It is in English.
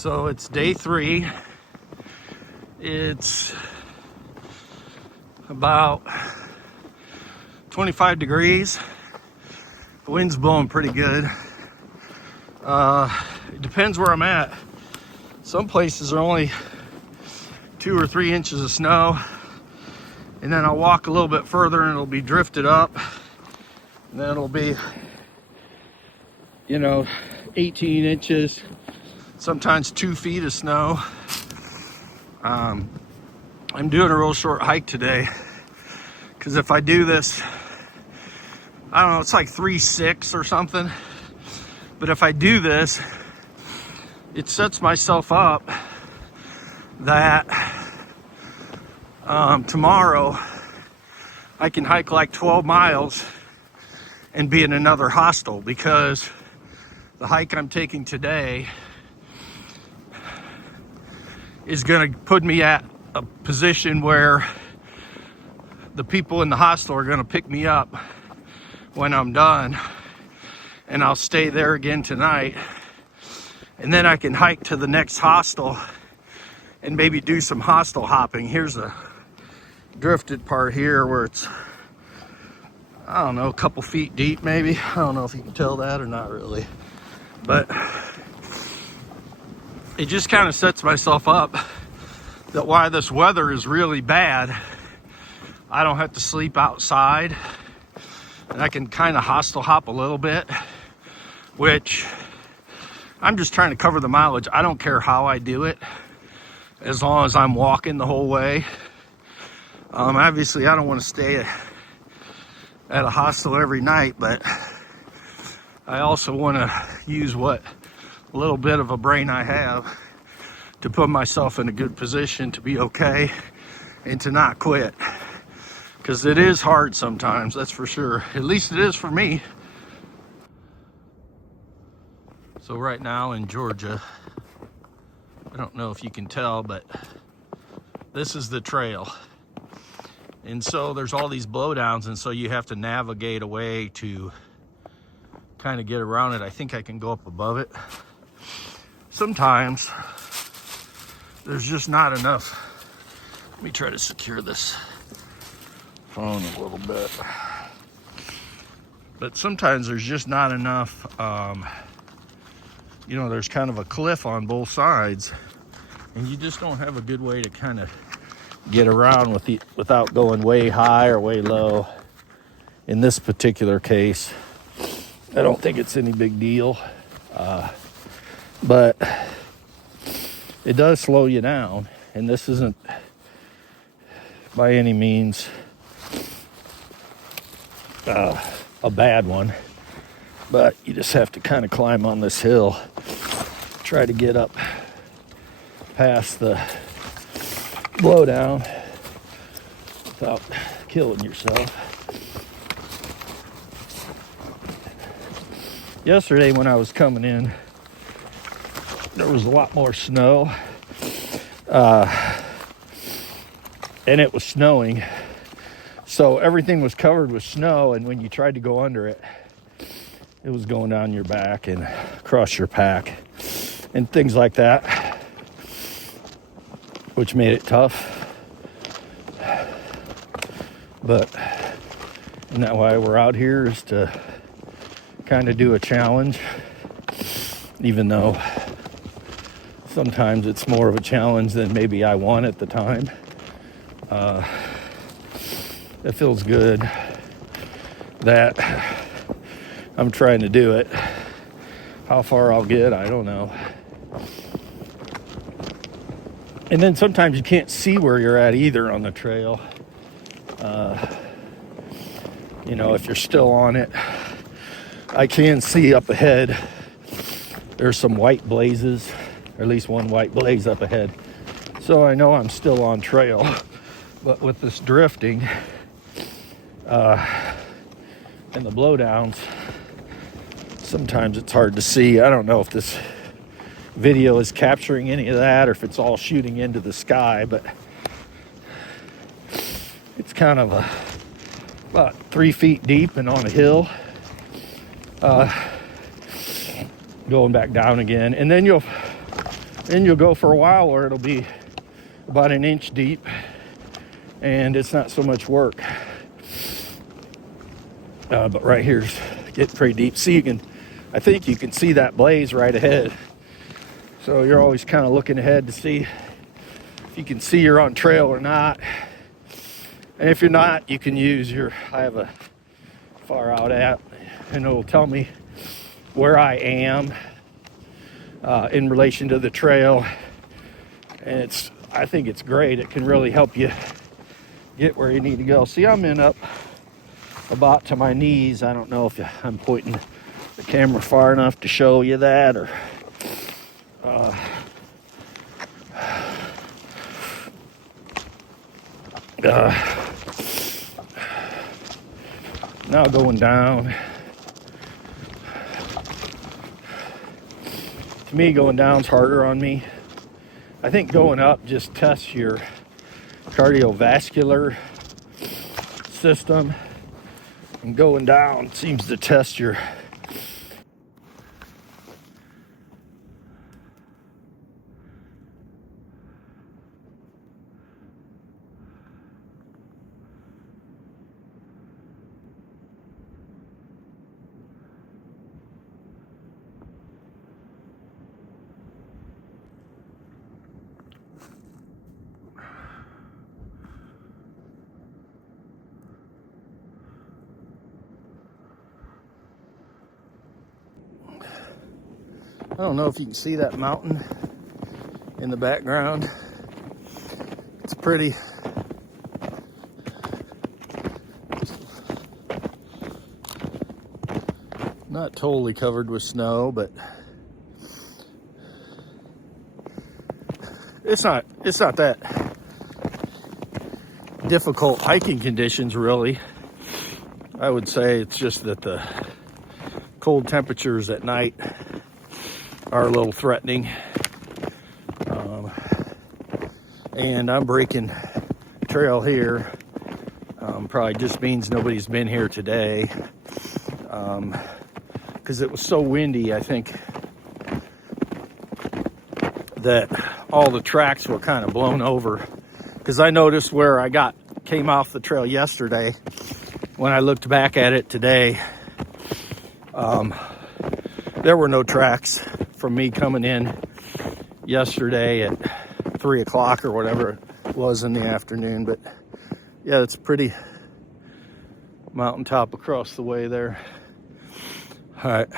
So it's day 3. It's about 25 degrees. The wind's blowing pretty good. It depends where I'm at. Some places are only 2 or 3 inches of snow, and then I'll walk a little bit further and it'll be drifted up, and then it'll be 18 inches, sometimes 2 feet of snow. I'm doing a real short hike today because if I do this, I don't know, it's like 3.6 or something, but if I do this, it sets myself up that tomorrow I can hike like 12 miles and be in another hostel, because the hike I'm taking today is going to put me at a position where the people in the hostel are going to pick me up when I'm done, and I'll stay there again tonight, and then I can hike to the next hostel and maybe do some hostel hopping. Here's a drifted part here where it's, I don't know, a couple feet deep maybe. I don't know if you can tell that or not really, but it just kind of sets myself up that while this weather is really bad, I don't have to sleep outside, and I can kind of hostel hop a little bit, which I'm just trying to cover the mileage. I don't care how I do it, as long as I'm walking the whole way. Obviously I don't want to stay at a hostel every night, but I also want to use what little bit of a brain I have to put myself in a good position to be okay and to not quit, because it is hard sometimes, that's for sure. At least it is for me. So right now in Georgia, I don't know if you can tell, but this is the trail, and so there's all these blowdowns, and so you have to navigate a way to kind of get around it. I think I can go up above it. Sometimes there's just not enough. Let me try to secure this phone a little bit. But sometimes there's just not enough, there's kind of a cliff on both sides, and you just don't have a good way to kind of get around without going way high or way low. In this particular case, I don't think it's any big deal, but it does slow you down, and this isn't by any means a bad one, but you just have to kind of climb on this hill, try to get up past the blowdown without killing yourself. Yesterday when I was coming in, there was a lot more snow, and it was snowing, so everything was covered with snow, and when you tried to go under it, it was going down your back and across your pack and things like that, which made it tough. But and that's why we're out here, is to kind of do a challenge, even though sometimes it's more of a challenge than maybe I want at the time. It feels good that I'm trying to do it. How far I'll get, I don't know. And then sometimes you can't see where you're at either on the trail. If you're still on it, I can see up ahead there's some white blazes, or at least one white blaze up ahead, so I know I'm still on trail. But with this drifting and the blowdowns, sometimes it's hard to see. I don't know if this video is capturing any of that or if it's all shooting into the sky, but it's kind of about 3 feet deep and on a hill, going back down again. And then you'll Then you'll go for a while where it'll be about an inch deep and it's not so much work. But right here's getting pretty deep. See, I think you can see that blaze right ahead. So you're always kind of looking ahead to see if you can see you're on trail or not. And if you're not, you can use I have a far out app, and it'll tell me where I am in relation to the trail. And I think it's great. It can really help you get where you need to go. See, I'm in up about to my knees. I don't know if I'm pointing the camera far enough to show you that, or now going down. To me, going down's harder on me. I think going up just tests your cardiovascular system, and going down seems to test your I don't know if you can see that mountain in the background. It's pretty. Not totally covered with snow, but it's not that difficult hiking conditions, really. I would say it's just that the cold temperatures at night are a little threatening. And I'm breaking trail here. Probably just means nobody's been here today. Because it was so windy, I think that all the tracks were kind of blown over. Because I noticed where I came off the trail yesterday, when I looked back at it today, there were no tracks from me coming in yesterday at 3 o'clock or whatever it was in the afternoon. But yeah, it's a pretty mountaintop across the way there. All right.